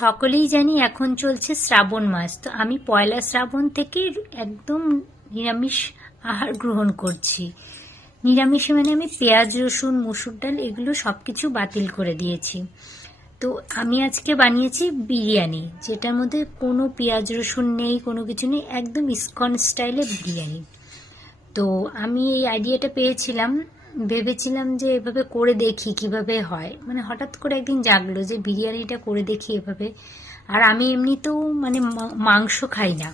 সকলেই জানি এখন চলছে শ্রাবণ মাস, তো আমি পয়লা শ্রাবণ থেকে একদম নিরামিষ আহার গ্রহণ করছি। নিরামিষে মানে আমি পেঁয়াজ রসুন মুসুর ডাল এগুলো সব কিছু বাতিল করে দিয়েছি। তো আমি আজকে বানিয়েছি বিরিয়ানি, যেটার মধ্যে কোনো পেঁয়াজ রসুন নেই, কোনো কিছু নেই, একদম ইসকন স্টাইলে বিরিয়ানি। তো আমি এই আইডিয়াটা পেয়েছিলাম, ভেবেছিলাম যে এভাবে করে দেখি কিভাবে হয়, মানে হঠাৎ করে একদিন জাগলো যে বিরিয়ানিটা করে দেখি এভাবে। আর আমি এমনিতেও মানে মাংস খাই না,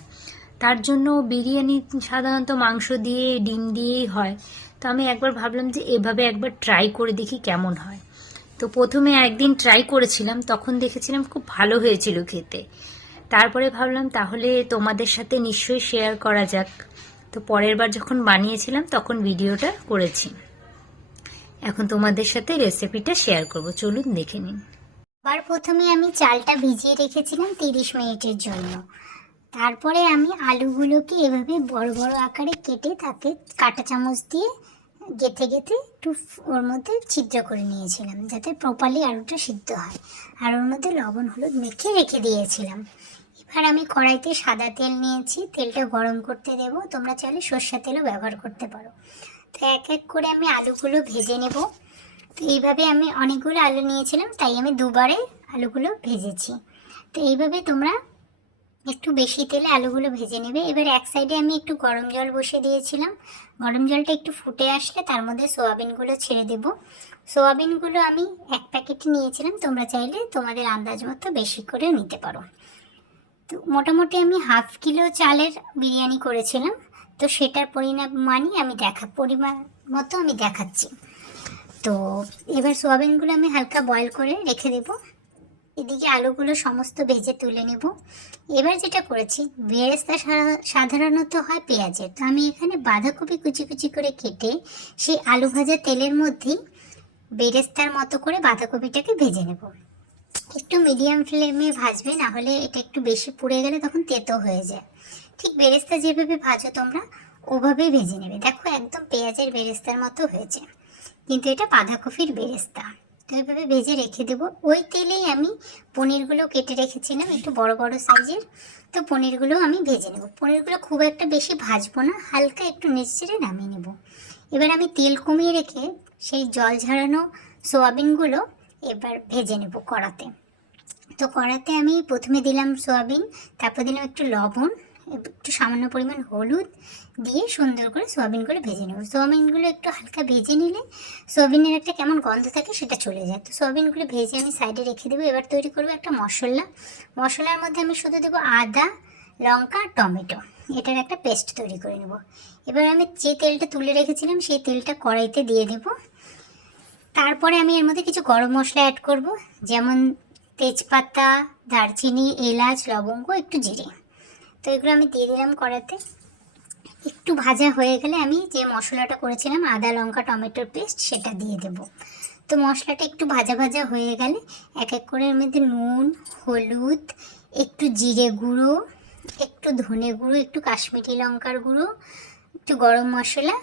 তার জন্য বিরিয়ানি সাধারণত মাংস দিয়ে ডিম দিয়েই হয়। তো আমি একবার ভাবলাম যে এভাবে একবার ট্রাই করে দেখি কেমন হয়। তো প্রথমে একদিন ট্রাই করেছিলাম, তখন দেখেছিলাম খুব ভালো হয়েছিল খেতে। তারপরে ভাবলাম তাহলে তোমাদের সাথে নিশ্চয়ই শেয়ার করা যাক। তো পরের বার যখন বানিয়েছিলাম তখন ভিডিওটা করেছি, এখন তোমাদের সাথে রেসিপিটা শেয়ার করব, চলুন দেখে নিন। প্রথমে আমি চালটা ভিজিয়ে রেখেছিলাম 30 মিনিটের জন্য। তারপরে আমি আলুগুলোকে এভাবে বড় বড় আকারে কেটে তাকে কাঁটা চামচ দিয়ে গেঁথে গেঁথে একটু ওর মধ্যে ছিদ্র করে নিয়েছিলাম, যাতে প্রপারলি আলুটা সিদ্ধ হয়। আর ওর মধ্যে লবণ হলুদ মেখে রেখে দিয়েছিলাম। এবার আমি কড়াইতে সাদা তেল নিয়েছি, তেলটা গরম করতে দেবো। তোমরা চাইলে সর্ষের তেলও ব্যবহার করতে পারো। তো এক এক করে আমি আলুগুলো ভেজে নেব। তো এইভাবে আমি অনেকগুলো আলু নিয়েছিলাম, তাই আমি দুবারে আলুগুলো ভেজেছি। তো এইভাবে তোমরা একটু বেশি তেলে আলুগুলো ভেজে নেবে। এবার এক সাইডে আমি একটু গরম জল বসিয়ে দিয়েছিলাম। গরম জলটা একটু ফুটে আসলে তার মধ্যে সোয়াবিনগুলো ছেড়ে দেব। সোয়াবিনগুলো আমি এক প্যাকেট নিয়েছিলাম, তোমরা চাইলে তোমাদের আন্দাজ মতো বেশি করে নিতে পারো। তো মোটামুটি আমি হাফ কিলো চালের বিরিয়ানি করেছিলাম, তো সেটার পরিমাণই পরিমাণ মতো আমি দেখাচ্ছি। তো এবার সোয়াবিনগুলো আমি হালকা বয়েল করে রেখে দেবো। এদিকে আলুগুলো সমস্ত ভেজে তুলে নেব। এবার যেটা করেছি, বেরেস্তা সাধারণত হয় পেঁয়াজের, তো আমি এখানে বাঁধাকপি কুচি কুচি করে কেটে সেই আলু ভাজা তেলের মধ্যেই বেরেস্তার মতো করে বাঁধাকপিটাকে ভেজে নেব। একটু মিডিয়াম ফ্লেমে ভাজবে, না হলে এটা একটু বেশি পুড়ে গেলে তখন তেতো হয়ে যায়। ঠিক বেরেস্তা যেভাবে ভাজো তোমরা ওভাবেই ভেজে নেবে। দেখো একদম পেঁয়াজের বেরেস্তার মতো হয়েছে, কিন্তু এটা বাঁধাকপির বেরেস্তা। তো এইভাবে ভেজে রেখে দেবো। ওই তেলেই আমি পনিরগুলো কেটে রেখেছিলাম একটু বড় বড় সাইজের, তো পনিরগুলো আমি ভেজে নেব। পনিরগুলো খুব একটা বেশি ভাজবো না, হালকা একটু নেড়ে নামিয়ে নেব। এবার আমি তেল কমিয়ে রেখে সেই জল ঝরানো সোয়াবিনগুলো এবার ভেজে নেব কড়াতে। তো কড়াতে আমি প্রথমে দিলাম সোয়াবিন, তারপর দিলাম একটু লবণ, একটু সামান্য পরিমাণ হলুদ দিয়ে সুন্দর করে সোয়াবিনগুলো ভেজে নেব। সোয়াবিনগুলো একটু হালকা ভেজে নিলে সোয়াবিনের একটা কেমন গন্ধ থাকে সেটা চলে যায়। তো সোয়াবিনগুলো ভেজে আমি সাইডে রেখে দেবো। এবার তৈরি করবো একটা মশলা। মশলার মধ্যে আমি শুধু দেবো আদা, লঙ্কা, টমেটো, এটার একটা পেস্ট তৈরি করে নেব। এবার আমি যে তেলটা তুলে রেখেছিলাম সেই তেলটা কড়াইতে দিয়ে দেব। তারপরে আমি এর মধ্যে কিছু গরম মশলা অ্যাড করব, যেমন তেজপাতা, দারচিনি, এলাচ, লবঙ্গ, একটু জিরে। তো এগুলো আমি দিয়ে দিলাম কড়াতে। একটু ভাজা হয়ে গেলে আমি যে মশলাটা করেছিলাম আদা, লঙ্কা, টমেটোর পেস্ট, সেটা দিয়ে দেব। তো মশলাটা একটু ভাজা ভাজা হয়ে গেলে এক এক করে এর মধ্যে নুন, হলুদ, একটু জিরে গুঁড়ো, একটু ধনে গুঁড়ো, একটু কাশ্মীরি লঙ্কার গুঁড়ো, একটু গরম মশলা,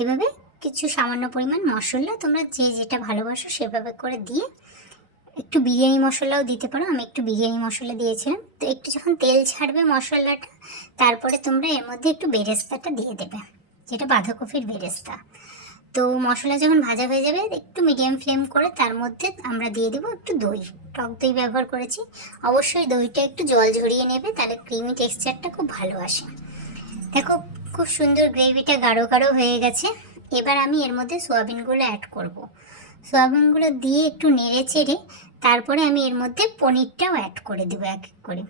এভাবে কিছু সামান্য পরিমাণ মশলা তোমরা যে যেটা ভালোবাসো সেভাবে করে দিয়ে, একটু বিরিয়ানি মশলাও দিতে পারো। আমি একটু বিরিয়ানি মশলা দিয়েছিলাম। তো একটু যখন তেল ছাড়বে মশলাটা, তারপরে তোমরা এর মধ্যে একটু বেরেস্তাটা দিয়ে দেবে, যেটা বাঁধাকপির বেরেস্তা। তো মশলা যখন ভাজা হয়ে যাবে একটু মিডিয়াম ফ্লেম করে তার মধ্যে আমরা দিয়ে দেবো একটু দই। টক দই ব্যবহার করেছি। অবশ্যই দইটা একটু জল ঝরিয়ে নেবে, তাহলে ক্রিমি টেক্সচারটা খুব ভালো আসে। দেখো খুব সুন্দর গ্রেভিটা গাঢ় গাঢ় হয়ে গেছে। এবার আমি এর মধ্যে সোয়াবিনগুলো অ্যাড করব। সোয়াবিনগুলো দিয়ে একটু নেড়ে চেড়ে তারপরে আমি এর মধ্যে পনিরটাও অ্যাড করে দেবো এক এক করে।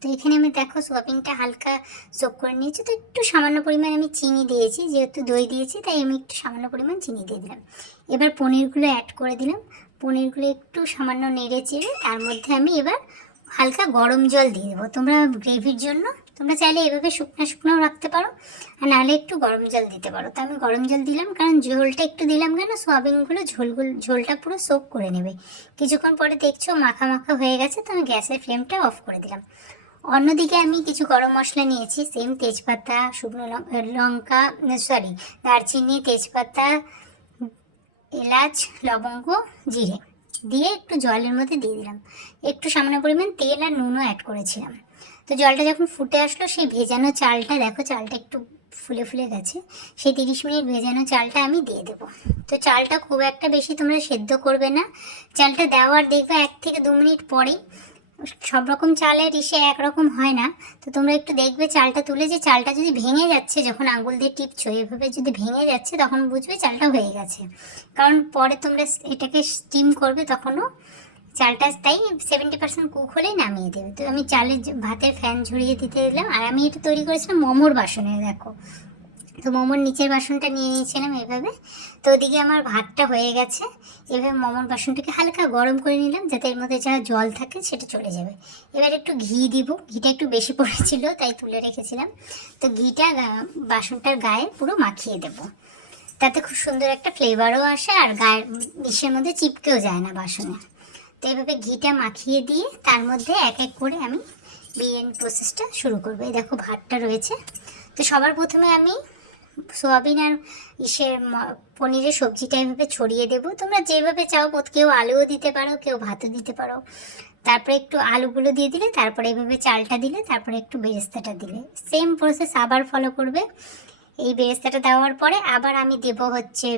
তো এখানে আমি দেখো সোয়াবিনটা হালকা সোক করে নিয়েছি, তো একটু সামান্য পরিমাণ আমি চিনি দিয়েছি, যেহেতু দই দিয়েছি তাই আমি একটু সামান্য পরিমাণ চিনি দিয়ে দিলাম। এবার পনিরগুলো অ্যাড করে দিলাম। পনিরগুলো একটু সামান্য নেড়ে চেড়ে তার মধ্যে আমি এবার হালকা গরম জল দিয়ে দেবো তোমরা গ্রেভির জন্য। তোমরা চাইলে এভাবে শুকনো শুকনোও রাখতে পারো, আর নাহলে একটু গরম জল দিতে পারো। তো আমি গরম জল দিলাম, কারণ ঝোলটা একটু দিলাম কেন, সোয়াবিনগুলো ঝোলটা পুরো সোক করে নেবে। কিছুক্ষণ পরে দেখছো মাখা মাখা হয়ে গেছে, তো আমি গ্যাসের ফ্লেমটা অফ করে দিলাম। অন্যদিকে আমি কিছু গরম মশলা নিয়েছি, সেম তেজপাতা, শুকনো লঙ্কা, সরি দারচিনি, তেজপাতা, এলাচ, লবঙ্গ, জিরে, দিয়ে একটু জলের মধ্যে দিয়ে দিলাম, একটু সামান্য পরিমাণ তেল আর নুনও অ্যাড করেছিলাম। তো জলটা যখন ফুটে আসলো, সেই ভেজানো চালটা, দেখো চালটা একটু ফুলে ফুলে গেছে, সেই 30 মিনিট ভেজানো চালটা আমি দিয়ে দেবো। তো চালটা খুব একটা বেশি তোমরা সেদ্ধ করবে না, চালটা দেওয়ার দেখবে 1 থেকে 2 মিনিট পরেই, সব রকম চালের একরকম হয় না, তো তোমরা একটু দেখবে চালটা তুলে, যে চালটা যদি ভেঙে যাচ্ছে, যখন আঙুল দিয়ে টিপছো এভাবে যদি ভেঙে যাচ্ছে, তখন বুঝবে চালটা হয়ে গেছে। কারণ পরে তোমরা এটাকে স্টিম করবে, তখনও চালটা তাই 70% কুক হলেই নামিয়ে দেবে। তো আমি চালের ভাতের ফ্যান ঝরিয়ে দিতে দিলাম। আর আমি এটা তৈরি করেছিলাম মোমোর বাসনে, দেখো। তো মোমোর নিচের বাসনটা নিয়ে নিয়েছিলাম এভাবে। তো ওদিকে আমার ভাতটা হয়ে গেছে, এভাবে মোমোর বাসনটাকে হালকা গরম করে নিলাম, যাতে এর মধ্যে যা জল থাকে সেটা চলে যাবে। এবার একটু ঘি দিব, ঘিটা একটু বেশি পড়েছিল তাই তুলে রেখেছিলাম। তো ঘিটা বাসনটার গায়ে পুরো মাখিয়ে দেবো, তাতে খুব সুন্দর একটা ফ্লেভারও আসে, আর গায়ের ডিশের মধ্যে চিপকেও যায় না বাসনে। তো এইভাবে ঘিটা মাখিয়ে দিয়ে তার মধ্যে এক এক করে আমি বিরিয়ানি প্রসেসটা শুরু করবো। এই দেখো ভাতটা রয়েছে। তো সবার প্রথমে আমি সোয়াবিন আর পনিরের সবজিটা এভাবে ছড়িয়ে দেবো। তোমরা যেভাবে চাও, কেউ আলুও দিতে পারো, কেউ ভাতও দিতে পারো। তারপরে একটু আলুগুলো দিয়ে দিলে, তারপরে এইভাবে চালটা দিলে, তারপরে একটু বেরেস্তাটা দিলে, সেম প্রসেস আবার ফলো করবে। এই বেরেস্তাটা দেওয়ার পরে আবার আমি দেব হচ্ছে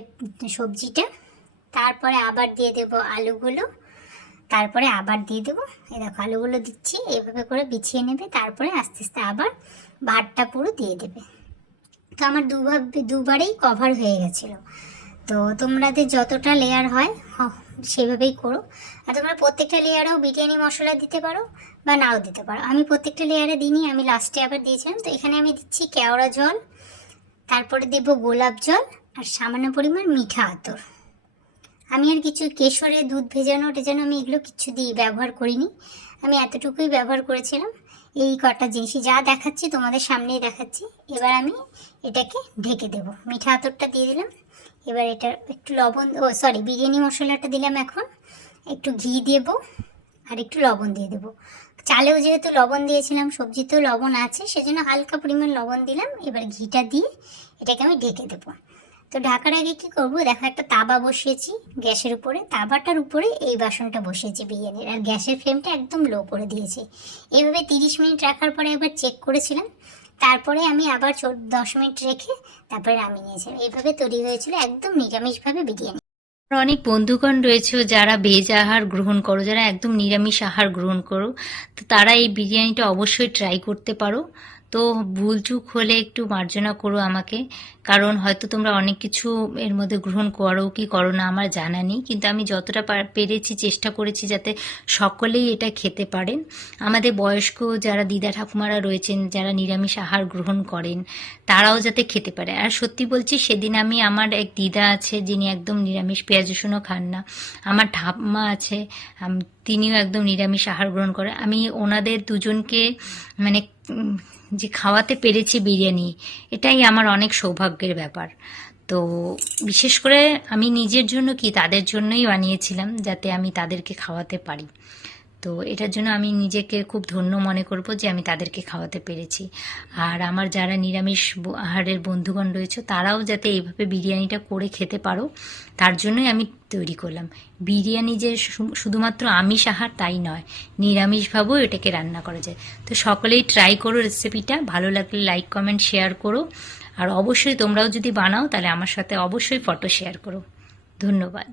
সবজিটা, তারপরে আবার দিয়ে দেব আলুগুলো, তারপরে আবার দিয়ে দেবো। এই দেখো আলুগুলো দিচ্ছি, এইভাবে করে বিছিয়ে নেবে, তারপরে আস্তে আস্তে আবার ভাতটা পুরো দিয়ে দেবে। তো আমার দুবারেই কভার হয়ে গেছিলো। তো তোমাদের যতটা লেয়ার হয় সেভাবেই করো। আর তোমরা প্রত্যেকটা লেয়ারেও বিরিয়ানি মশলা দিতে পারো বা নাও দিতে পারো। আমি প্রত্যেকটা লেয়ারে দিইনি, আমি লাস্টে আবার দিয়েছিলাম। তো এখানে আমি দিচ্ছি কেওড়া জল, তারপরে দেব গোলাপ জল, আর সামান্য পরিমাণ মিঠা আতর। আমি আর কিছু কেশরে দুধ ভেজানো টেজানো আমি এগুলো কিছু দিয়ে ব্যবহার করিনি, আমি এতটুকুই ব্যবহার করেছিলাম। এই কটা জিনিসই যা দেখাচ্ছি তোমাদের সামনেই দেখাচ্ছি। এবার আমি এটাকে ঢেকে দেব। মিঠা আতরটা দিয়ে দিলাম, এবার এটা একটু লবণ, বিরিয়ানি মশলাটা দিলাম, এখন একটু ঘি দেব আর একটু লবণ দিয়ে দেবো। চালেও যেহেতু লবণ দিয়েছিলাম, সবজিতেও লবণ আছে, সেজন্য হালকা পরিমাণ লবণ দিলাম। এবার ঘিটা দিয়ে এটাকে আমি ঢেকে দেবো। তো ঢাকার আগে কী করবো, দেখো একটা তাবা বসিয়েছি গ্যাসের উপরে, তাবাটার উপরে এই বাসনটা বসিয়েছি বিরিয়ানির, আর গ্যাসের ফ্লেমটা একদম লো করে দিয়েছি। এইভাবে 30 মিনিট রাখার পরে একবার চেক করেছিলাম, তারপরে আমি আবার 10 মিনিট রেখে তারপরে নামিয়ে নিয়েছিলাম। এইভাবে তৈরি হয়েছিল একদম নিরামিষভাবে বিরিয়ানি। আমার অনেক বন্ধুগণ রয়েছে যারা ভেজ আহার গ্রহণ করো, যারা একদম নিরামিষ আহার গ্রহণ করো, তো তারা এই বিরিয়ানিটা অবশ্যই ট্রাই করতে পারো। তো ভুলচুক হলে একটু মার্জনা করো আমাকে, কারণ হয়তো তোমরা অনেক কিছু এর মধ্যে গ্রহণ করো কি করো না আমার জানা নেই, কিন্তু আমি যতটা পেরেছি চেষ্টা করেছি যাতে সকলেই এটা খেতে পারেন। আমাদের বয়স্ক যারা দিদা ঠাকুমারা রয়েছেন, যারা নিরামিষ আহার গ্রহণ করেন, তারাও যাতে খেতে পারে। আর সত্যি বলছি, সেদিন আমি, আমার এক দিদা আছে যিনি একদম নিরামিষ, পেঁয়াজ রসুনও খান না, আমার ঠাম্মা আছে তিনিও একদম নিরামিষ আহার গ্রহণ করে, আমি ওনাদের দুজনকে মানে যে খাওয়াতে পেরেছি বিরিয়ানি, এটাই আমার অনেক সৌভাগ্যের ব্যাপার। তো বিশেষ করে আমি নিজের জন্য কি, তাদের জন্যই বানিয়েছিলাম, যাতে আমি তাদেরকে খাওয়াতে পারি। তো এটার জন্য আমি নিজেকে খুব ধন্য মনে করব যে আমি তাদেরকে খাওয়াতে পেরেছি। আর আমার যারা নিরামিষ আহারের বন্ধুগণ রয়েছে, তারাও যাতে এইভাবে বিরিয়ানিটা করে খেতে পারো, তার জন্যই আমি তৈরি করলাম। বিরিয়ানি যে শুধুমাত্র আমিষ আহার তাই নয়, নিরামিষভাবেও এটাকে রান্না করা যায়। তো সকলেই ট্রাই করো রেসিপিটা, ভালো লাগলে লাইক কমেন্ট শেয়ার করো। আর অবশ্যই তোমরাও যদি বানাও তাহলে আমার সাথে অবশ্যই ফটো শেয়ার করো। ধন্যবাদ।